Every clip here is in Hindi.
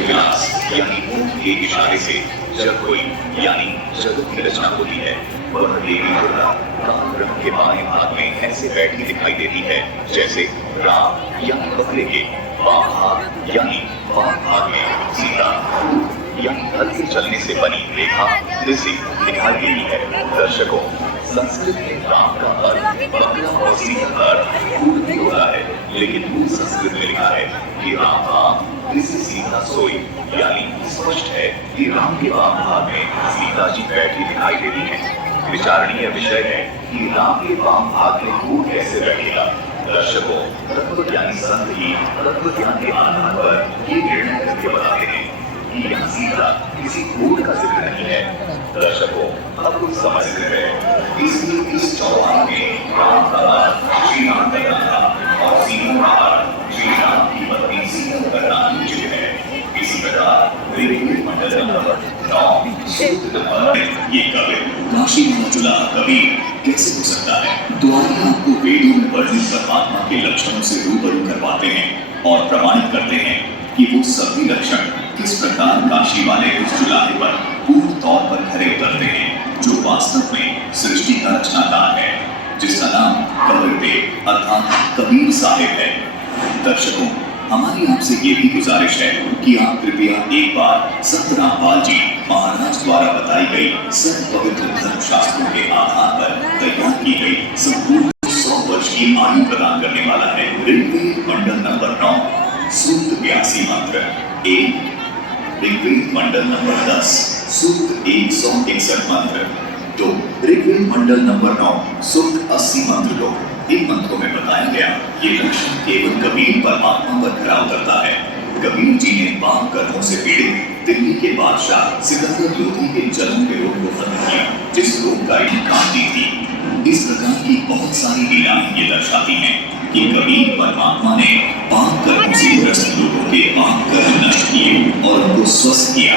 विलास यानी ऊंट के इशारे से जब कोई यानी जगत की रचना होती है, वह देवी दुर्गा काल रंग के बाएं भाग में ऐसे बैठी दिखाई देती है जैसे राम यानी बकरे के बाम भाग यानी बाम भाग में सीता यानी हल्के चलने से बनी रेखा जैसी दिखाई देती है। दर्शकों, संस्कृत में राम का अर्थ बकरा और सीता का अर्थ ऊंट भी होता है, लेकिन मूल संस्कृत में लिखा है कि राम बाम सीता सोई, यानी स्पष्ट है कि राम के वाम भाग में सीता जी बैठी दिखाई देती है। विचारणीय विषय है कि राम के वाम भाग में ऊंट कैसे बैठेगा। दर्शकों, तत्वज्ञानी संत ही तत्वज्ञान के आधार पर ये निर्णय करके बताते हैं कि यह सीता किसी ऊंट का जिक्र नहीं है। दर्शकों, अब कुछ समझ सकते हैं, इसलिए इस चौपाई में राम का अर्थ श्री राम का नाम और सीता का अर्थ श्री राम की पत्नी सीता का नाम उचित है। इसी प्रकार ऋग्वेद मंडल नंबर 9 सूक्त नंबर ये कवि काशी चुला कबीर कैसे हो सकता है। द्वारा आपको वेदों में वर्णित परमात्मा के लक्षणों से रूबरू करवाते हैं और प्रमाणित करते हैं कि वो सभी लक्षण किस प्रकार काशी वाले उस चुलाहे पर पूर्ण तौर पर खरे उतरते हैं जो वास्तव में सृष्टि का रचनाकार है, जिसका नाम कबीर अर्थात कबीर साहिब है। दर्शकों, हमारी आपसे ये भी गुजारिश है कि आप कृपया एक बार संत रामपाल जी महाराज द्वारा बताई गई सब पवित्र धर्म शास्त्रों के आधार पर तैयार की गई संपूर्ण 100 वर्ष की आयु प्रदान करने वाला है ऋग्वेद मंडल नंबर 9 सूक्त 82 मंत्र 1, ऋग्वेद मंडल नंबर 10 सूक्त 161 मंत्र 2, ऋग्वेद मंडल नंबर 9 सूक्त 80 मंत्र 2। इन मंत्रों में बताया गया ये लक्षण केवल कबीर परमात्मा पर खरा उतरता है। कबीर जी ने वाम कर्मों से पीड़ित दिल्ली के बादशाह सिकंदर लोधी के जन्म के रोग को खत्म किया, जिस रोग का कांति थी। इस प्रकार की बहुत सारी लीलाएं ये दर्शाती हैं कि कबीर परमात्मा ने पाप कर्मों से ग्रस्त लोगों के पाप कर्म नष्ट किए और उनको स्वस्थ किया।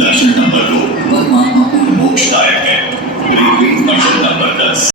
लक्षण नंबर 2 परमात्मा को मोक्षदायक है। ऋग्वेद मंडल नंबर 10